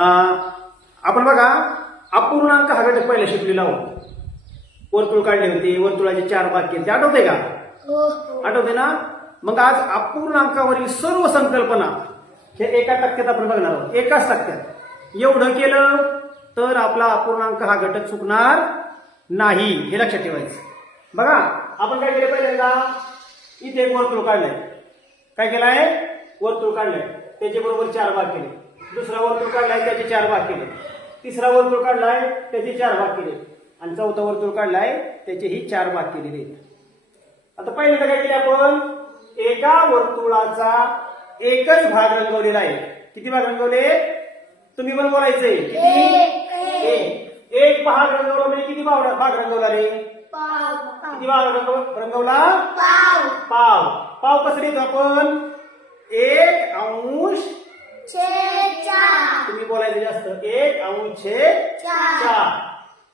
आपण बघा अपूर्णांक हा घटक पहिला शिकलेला आहोत. वर्तुळ काढले होते, वर्तुळाचे 4 भाग केले, आठवते का? आठवते ना? मग आज अपूर्णांकावरील सर्व संकल्पना हे एका टक्क्यात आपण बघणार आहोत. एकाच टक्क्यात एवढं केलं तर आपला अपूर्णांक हा घटक चुकणार नाही, हे लक्षात ठेवायचं. बघा आपण काय केलं, पहिल्यांदा इथे एक वर्तुळ काढलंय. काय केलंय? वर्तुळ काढलंय, त्याचे बरोबर 4 भाग केले. दुसरा वर्तुळ काढलाय, त्याचे 4 भाग केले. तिसरा वर्तुळ काढलाय, त्याचे 4 भाग केले. आणि चौथा वर्तुळ काढलाय, त्याचेही 4 भाग केलेले आहेत. आता पहिल्यांदा काय केले आपण? एका वर्तुळाचा एकच भाग रंगवलेला आहे. किती भाग रंगवले? तुम्ही पण बोलायचंय. एक भाग रंगवला म्हणजे किती भाग रंगवला रे? किती भाग रंगवला? पाव. पाव कसं लिहितो आपण? 1/4. तुम्ही बोलायचं जास्त. 1/4.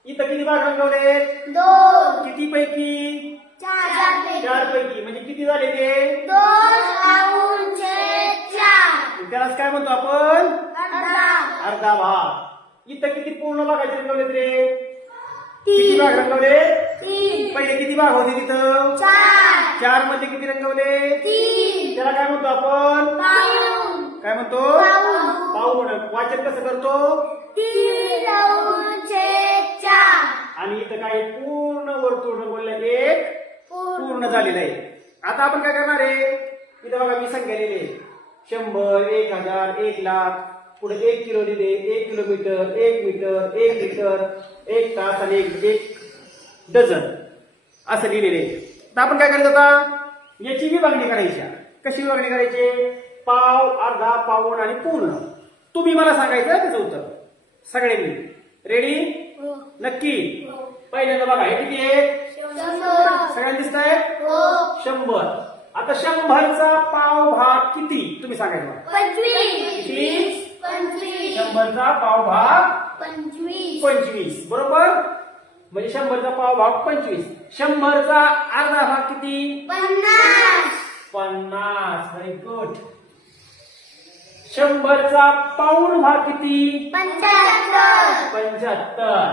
इथं किती भाग रंगवले? 2. किती पैकी? 4 पैकी. म्हणजे किती झाले ते? 2/4. त्यालाच काय म्हणतो आपण? अर्धा भाग. इथं किती पूर्ण भागाचे रंगवलेत रे? किती भाग रंगवले? 3. पहिले किती भाग होते तिथं? 4. 4 मध्ये किती रंगवले? 3. त्याला काय म्हणतो आपण? पाऊण. काय म्हणतो? पाऊण. पाऊण. वाचन कसं करतो? 3/4. आणि इथं काय पूर्ण वर्तुळ रंगवलेलं एक पूर्ण झालेलं आहे. आता आपण काय करणार आहे? इथं बघा मी संख्या लिहिली. 100, 1000, 1,00,000, पुढे 1 किलो लिहिले, 1 किलोमीटर, 1 मीटर, 1 लिटर, 1 तास आणि 1 डझन असं लिहिलेले. तर आपण काय करायचं आता? याची विभागणी करायची. कशी विभागणी करायची? पाव, अर्धा, पाऊण आणि पूर्ण. तुम्ही मला सांगायचं त्याचं उत्तर. सगळे मी रेडी? नक्की? पहिल्यांदा बघा हे किती आहे? 100. सगळ्यांना दिसत आहे? 100. आता 100चा पाव भाग किती? तुम्ही सांगायचं मला. 25. 100चा पाव भाग 25. 25. बरोबर? म्हणजे 100चा पाव भाग 25. 100चा अर्धा भाग किती? 50. 50. Very good. 100चा पाऊण भाग किती? 75. 75.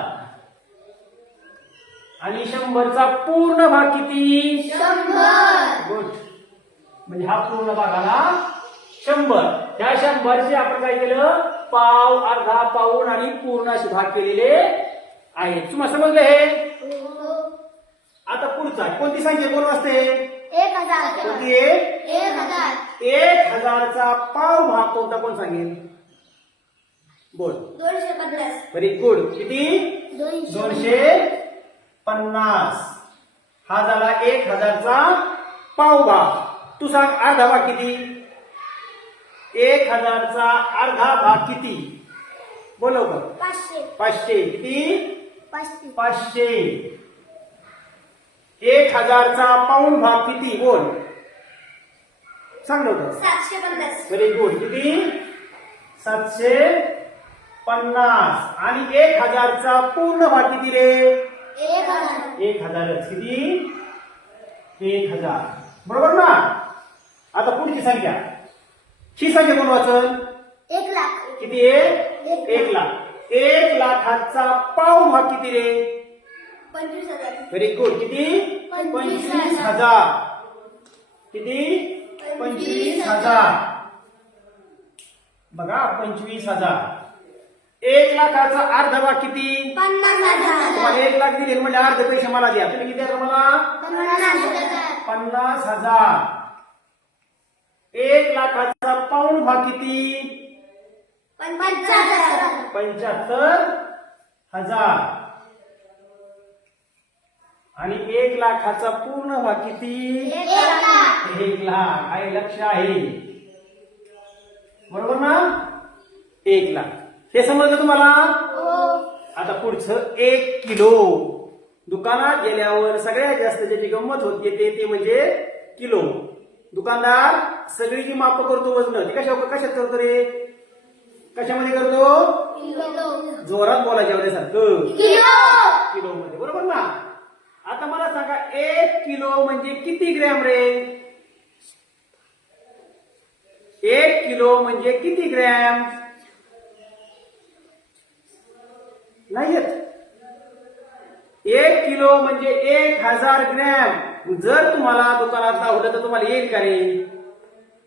आणि 100चा पूर्ण भाग किती? 100. गुड. म्हणजे हा पूर्ण भाग आला 100. ह्या 100चे आपण काय केलं? पाव, अर्धा, पाऊण आणि पूर्ण असे भाग केलेले आहेत. तुम्हाला समजलं हे? आता पुढचा कोणती संख्या कोण असते? 1000. कोणती आहे? 1000. 1000चा पाव भाग कोणता? कोण सांगेल? बोल. 250. Very good. किती? 250. हा झाला 1000चा पाव भाग. तू सांग अर्धा भाग किती? 1000चा अर्धा भाग किती? बोल लवकर. 500. 500. किती? 500. 500. 1000चा पाऊण भाग किती? बोल. सांग लवकर. 750. Very good. किती? 750. आणि 1000चा पूर्ण भाग किती रे? 1000. 1000च. किती? 1000. बरोबर ना? आता पुढची संख्या. ही संख्या कोण वाचल? 1,00,000. किती आहे? 1,00,000. 1,00,000चा पाव भाग किती रे? 25,000. Very good. किती? 25,000. किती? 25,000. बघा 25,000. 1,00,000चा अर्धा भाग किती? 50,000. तुम्हाला 1,00,000 दिले म्हणजे अर्धे पैसे मला द्या. तुम्ही किती द्या मला? 50,000. 50,000. 1,00,000चा पाऊण भाग किती? 75,000. 75,000. आणि 1,00,000चा पूर्ण भाग किती? 1,00,000. 1,00,000. आहे लक्ष आहे. बरोबर ना? 1,00,000. हे समजलं तुम्हाला? आता पुढचं 1 किलो. दुकानात गेल्यावर सगळ्यात जास्त ज्याची गंमत होत येते ते म्हणजे किलो. दुकानदार सगळी जी माप करतो वजन ती कशात करतो रे? कशामध्ये करतो? जोरात बोलायच्या वेळेसारखं किलो मध्ये. बरोबर ना? आता मला सांगा 1 किलो म्हणजे किती ग्रॅम रे? 1 किलो म्हणजे किती ग्रॅम? नाही येत. 1 किलो म्हणजे 1000 ग्रॅम. जर तुम्हाला दुकानात दाखवलं तर तुम्हाला येईल का रे?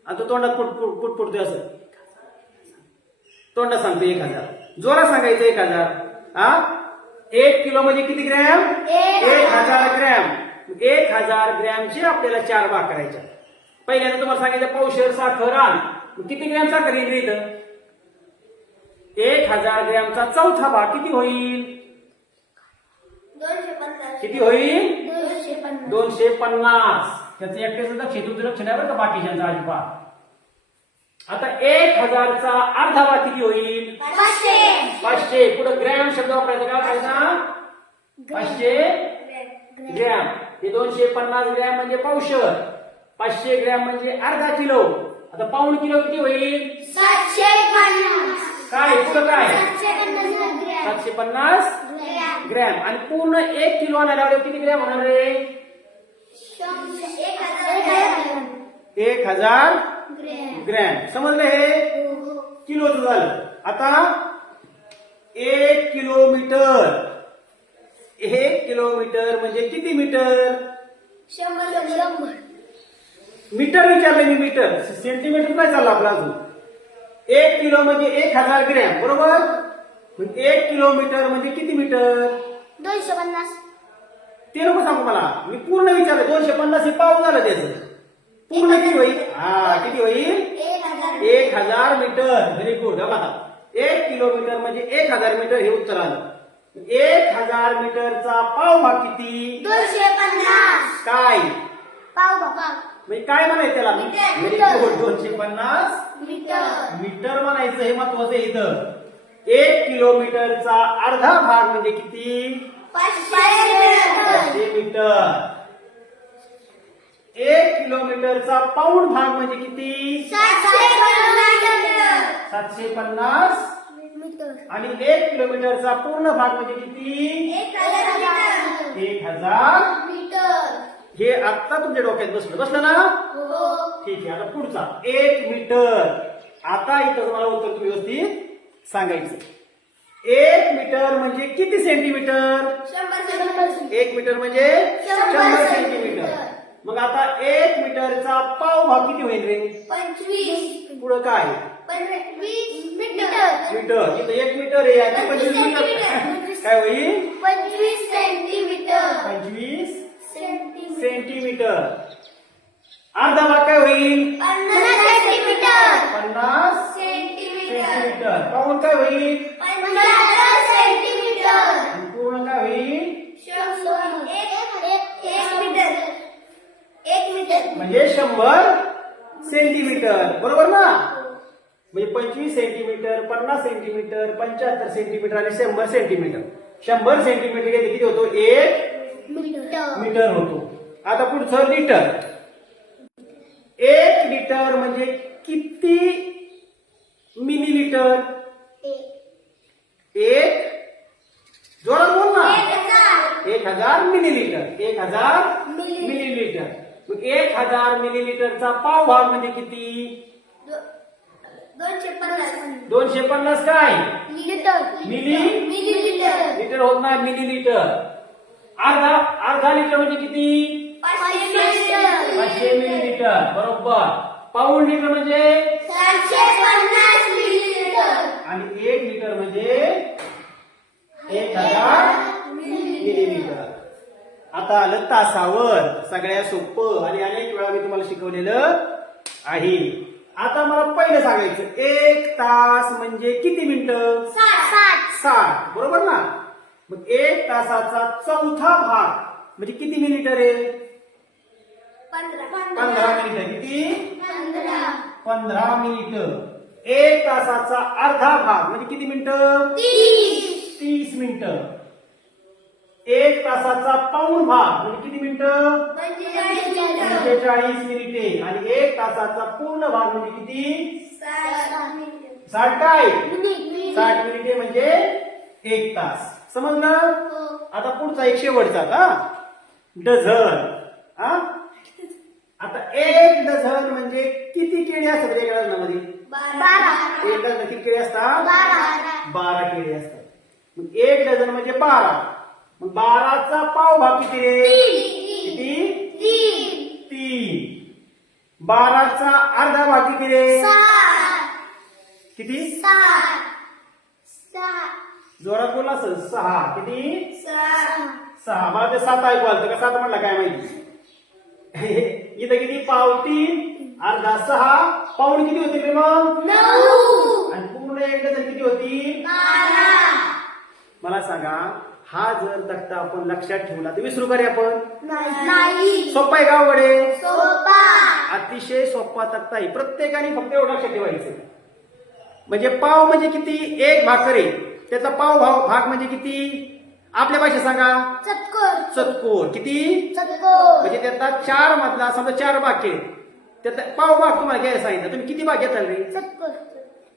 आता तोंडात पुटपुटतोय असं, तोंडात सांगतो 1000. जोरात सांगायचं 1000. हा, 1 किलो म्हणजे किती ग्रॅम? 1000 ग्रॅम. 1000 ग्रॅमचे आपल्याला 4 भाग करायचे. पहिल्यांदा तुम्हाला सांगितलं पावशेर साखर आण. किती ग्रॅम साखर येईल रे इथं? 1000 ग्रॅमचा चौथा भाग किती होईल? 250. किती होईल? 250. 250. त्याचं एकट्याचं लक्ष तुमचं लक्ष नाही बरं का बाकीच्यांचं अजिबात. आता 1000 चा अर्धा भाग किती होईल? 500. 500. पुढे ग्रॅम शब्द वापरायचा. काय वापरायचा? 500 ग्रॅम. हे 250 ग्रॅम म्हणजे पावशेर. 500 ग्रॅम म्हणजे अर्धा किलो. आता पाऊण किलो किती होईल? 750. काय पुढं काय? 750 ग्रॅम. 750 ग्रॅम. आणि पूर्ण 1 किलो आणायला लावले किती ग्रॅम होणार रे? 1000 ग्रॅम. समजलं हे? किलोचं झालं. आता 1 किलोमीटर. 1 किलोमीटर म्हणजे किती मीटर? 100. मीटर विचारले मी. मीटर सेंटीमीटर काय चाललं आपला अजून? 1 किलो म्हणजे 1000 ग्रॅम बरोबर. 1 किलोमीटर म्हणजे किती मीटर? 250. ते नको सांगू मला. मी पूर्ण विचारलं. 250 हे पाव झालं त्याचं. पूर्ण किती होईल? हा, किती होईल? 1000 मीटर. Very good. बघा, 1 किलोमीटर म्हणजे 1000 मीटर हे उत्तर आलं. 1000 मीटरचा पाव भाग किती? 250. काय पाव बाबा. म्हणजे काय म्हणायचं त्याला? Metre. Very good. 250 metre. Metre म्हणायचं. हे महत्वाचं आहे इथं. 1 किलोमीटरचा अर्धा भाग म्हणजे किती? 500 मीटर. 1 किलोमीटरचा पाऊण भाग म्हणजे किती? 750 मीटर. आणि 1 किलोमीटरचा पूर्ण भाग म्हणजे किती? 1000 मीटर. हे आता तुमच्या डोक्यात बसलं ना? हो. ठीक आहे. आता पुढचा 1 मीटर. आता इथं मला उत्तर व्यवस्थित सांगायचं. 1 मीटर म्हणजे किती सेंटीमीटर? 1 मीटर म्हणजे 100 सेंटीमीटर. मग आता 1 मीटरचा पाव भाग किती होईल रे? 25. पुढं काय? 20 मीटर. मीटर. इथं 1 मीटर आहे आणि 25 मीटर काय होईल? 25 सेंटीमीटर. 25 सेंटीमीटर. अर्धा भाग काय होईल? 50 सेंटीमीटर. 50 सेंटीमीटर. सेंटीमीटर. पाऊण काय होईल? 50 सेंटीमीटर. आणि पूर्ण काय होईल? 1 मीटर. 1 मीटर. म्हणजे 100 सेंटीमीटर. बरोबर ना? म्हणजे 25 सेंटीमीटर, 50 सेंटीमीटर, 75 सेंटीमीटर आणि 100 सेंटीमीटर. 100 सेंटीमीटर घेतले किती होतो? 1 मीटर होतो. आता पुढचं लिटर. 1 लिटर म्हणजे किती मिलीलिटर? 1 जोरात बोल ना. 1000 मिलीलिटर. 1000 मिलीलिटर. मग 1000 मिलीलिटरचा पाव भाग म्हणजे किती? 250 250 काय? लिटर. मिलीलिटर. लिटर होत नाही, मिलीलिटर. अर्धा लिटर म्हणजे किती? 500 मिलीलिटर. बरोबर. पाऊण लिटर म्हणजे 750 मिलीलिटर. आणि 1 लिटर म्हणजे 1000 मिलीलिटर. आता आलं तासावर. सगळ्या सोपं आणि अनेक वेळा मी तुम्हाला शिकवलेलं आहे. आता मला पहिलं सांगायचं 1 तास म्हणजे किती मिनिटं? 60. बरोबर ना? मग 1 तासाचा चौथा भाग म्हणजे किती मिनिटं रे? 15 मिनिटं. किती? 15 मिनिटं. 1 तासाचा अर्धा भाग म्हणजे किती मिनिटं? 30 मिनिटं. 1 तासाचा पाऊण भाग म्हणजे किती मिनिटं? 45 मिनिटे. आणि 1 तासाचा पूर्ण भाग म्हणजे किती? 60 काय? 60 मिनिटे म्हणजे 1 तास. समजलं? आता पुढचा एक शेवटचा का? डझन. हा, आता 1 डझन म्हणजे किती केळी असतात एका डझनामध्ये? 12. एक डझन किती केळी असतात? 12 केळी असतात. मग 1 डझन म्हणजे 12. मग 12चा पाव भाग किती रे? किती? 3. 12चा अर्धा भाग किती रे? किती? जोरात बोला असेल. 6. किती? 6. मला ते 7 ऐकू आलं का 7 म्हणला काय माहिती. इथं किती? पाव 3 अर्धा 6. पाऊण किती होती रे मग? 9. आणि पूर्ण 1 डझन किती होती? 12. मला सांगा, हा जर तक्ता आपण लक्षात ठेवला तर विसरू का रे आपण? नाही. सोपा आहे का अवघड आहे? सोपा. अतिशय सोपा तक्ता आहे. प्रत्येकाने फक्त एवढं लक्षात ठेवायचं. म्हणजे पाव म्हणजे किती? 1 भाकर आहे. त्याचा पाव भाग म्हणजे किती? आपल्या भाषेत सांगा. चतकोर. किती? म्हणजे त्याचा 4 मधला समजा 4 भाग केले. त्याचा पाव भाग तुम्हाला घ्यायला सांगितलं. तुम्ही किती भाग घेताल रे?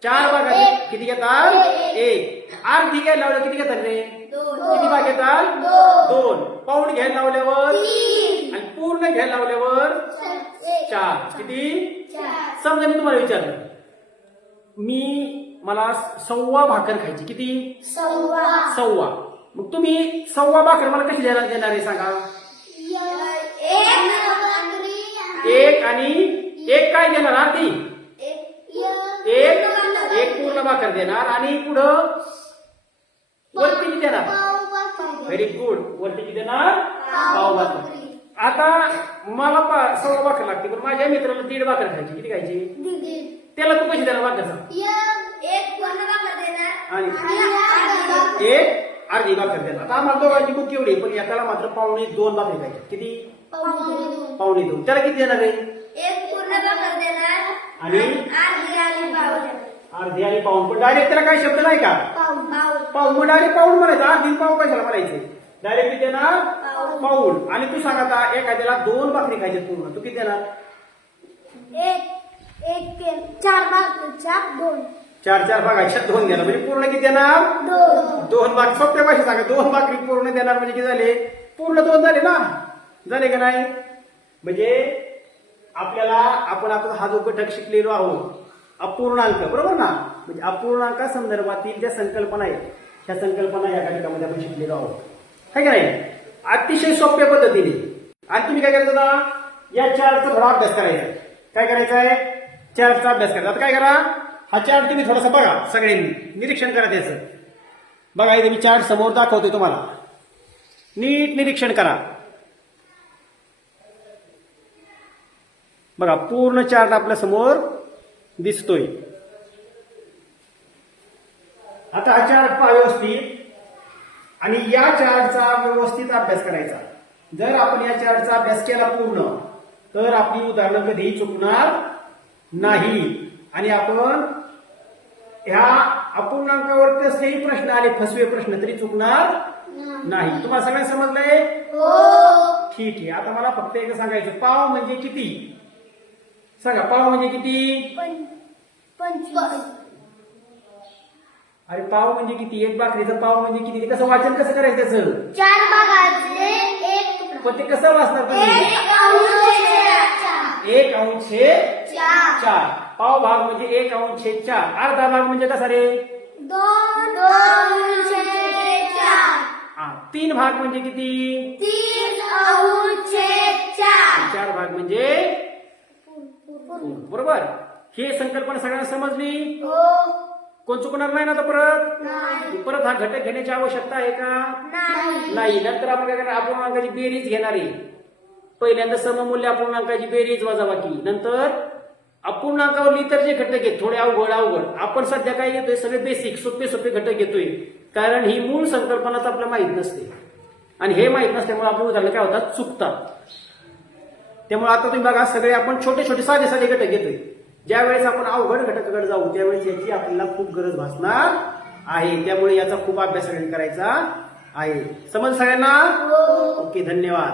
4 भागात किती घेताल? 1. अर्धी घ्यायला लावलं किती घेताल रे? किती भाग घेताल? 2. पाऊण घ्यायला लावल्यावर 3. आणि पूर्ण घ्यायला लावल्यावर 4. किती? समजा मी तुम्हाला विचारलं, मला 1.25 भाकर खायची. किती? 1.25. मग तुम्ही 1.25 भाकर मला कशी देणार आहे सांगा? 1 आणि 1 काय देणार? अर्धी. एक पूर्ण भाकर देणार आणि पुढं वरती किती देणार? Very good. वरती किती देणार? पाव भाकर. आता मला 1.25 भाकर लागते, पण माझ्या मित्राला 1.5 भाकर खायची. किती खायची? त्याला तू कशी देणार भाकर सांग? आणि 1 अर्धी भाकर देणार. आता आम्हाला दोघांची बुक एवढी, पण एकाला मात्र 1.25-2 भाकरी खायची. किती? 1.25-2. त्याला किती देणार आहे? आणि अर्धी आणि पाऊण. पण डायरेक्ट त्याला काही शब्द नाही का? पाऊण. मग डायरेक्ट पाऊण म्हणायचं. अर्धी पाऊण कशाला म्हणायचे? डायरेक्ट किती देणार? पाऊण. आणि तू सांग आता एखाद्याला 2 भाकरी खायचे पूर्ण, तू किती देणार? 4 भागाच्या 2 देणार. म्हणजे पूर्ण किती देणार? 2 भाग. सोप्या भाषेत सांगा. 2 भाकरी पूर्ण देणार म्हणजे किती झाले? पूर्ण 2 झाले ना? झाले का नाही? म्हणजे आपल्याला आपण आता हा जो घटक शिकलेलो आहोत, अपूर्णांक, बरोबर ना? म्हणजे अपूर्णांका संदर्भातील ज्या संकल्पना आहेत, ह्या संकल्पना या घटकामध्ये आपण शिकलेलो आहोत. है का नाही? अतिशय सोप्या पद्धतीने. आणि तुम्ही काय करायचं आता? या चार्टचा थोडा अभ्यास करायचा. काय करायचा आहे? चार्टचा अभ्यास करायचा. आता काय करा? हा चार्ट तुम्ही थोडासा बघा. सगळ्यांनी निरीक्षण करा त्याचं. बघा, इथे मी चार्ट समोर दाखवतोय तुम्हाला. नीट निरीक्षण करा. बघा, पूर्ण चार्ट आपल्या समोर दिसतोय. आता हा चार्ट पहा व्यवस्थित, आणि या चार्टचा व्यवस्थित अभ्यास करायचा. जर आपण या चार्टचा अभ्यास केला पूर्ण, तर आपली उदाहरणं कधीही चुकणार नाही. आणि आपण ह्या अपूर्णांकावरती असलेही प्रश्न आले, फसवे प्रश्न, तरी चुकणार नाही. तुम्हाला सगळ्यांना समजलंय? ठीक आहे. आता मला फक्त एक सांगायचं, पाव म्हणजे किती? सांगा, पाव म्हणजे किती? 25. अरे पाव म्हणजे किती? 1 भाकरीचा पाव म्हणजे किती? कसं वाचन कसं करायचं त्याचं? 4 भागाचे 1. पण ते कसं वाचणार तुम्ही? 1/4. पाव भाग म्हणजे 1/4. अर्धा भाग म्हणजे कसा रे? 2/4. 3 भाग म्हणजे किती? 3/4. 4 भाग म्हणजे बरोबर. ही संकल्पना सगळ्यांना समजली? कोण चुकणार नाही ना? तर परत हा घटक घेण्याची आवश्यकता आहे का? नाही. नंतर आपण काय करणार? अपूर्णांकाची बेरीज घेणार आहे. पहिल्यांदा सममूल्य अपूर्णांकाची बेरीज वजाबाकी, नंतर अपूर्णांकावर इतर जे घटक आहेत थोडे अवघड आपण सध्या काय घेतोय? सगळे बेसिक सोपे घटक घेतोय. कारण ही मूळ संकल्पनाच आपल्याला माहित नसते, आणि हे माहित नसल्यामुळे आपली उदाहरणं काय होतात? चुकतात. त्यामुळे आता तुम्ही बघा, सगळे आपण छोटे साधे घटक घेतोय. ज्यावेळेस आपण अवघड घटकाकडे जाऊ त्यावेळेस याची आपल्याला खूप गरज भासणार आहे. त्यामुळे याचा खूप अभ्यास करायचा आहे. समज सगळ्यांना? ओके, धन्यवाद.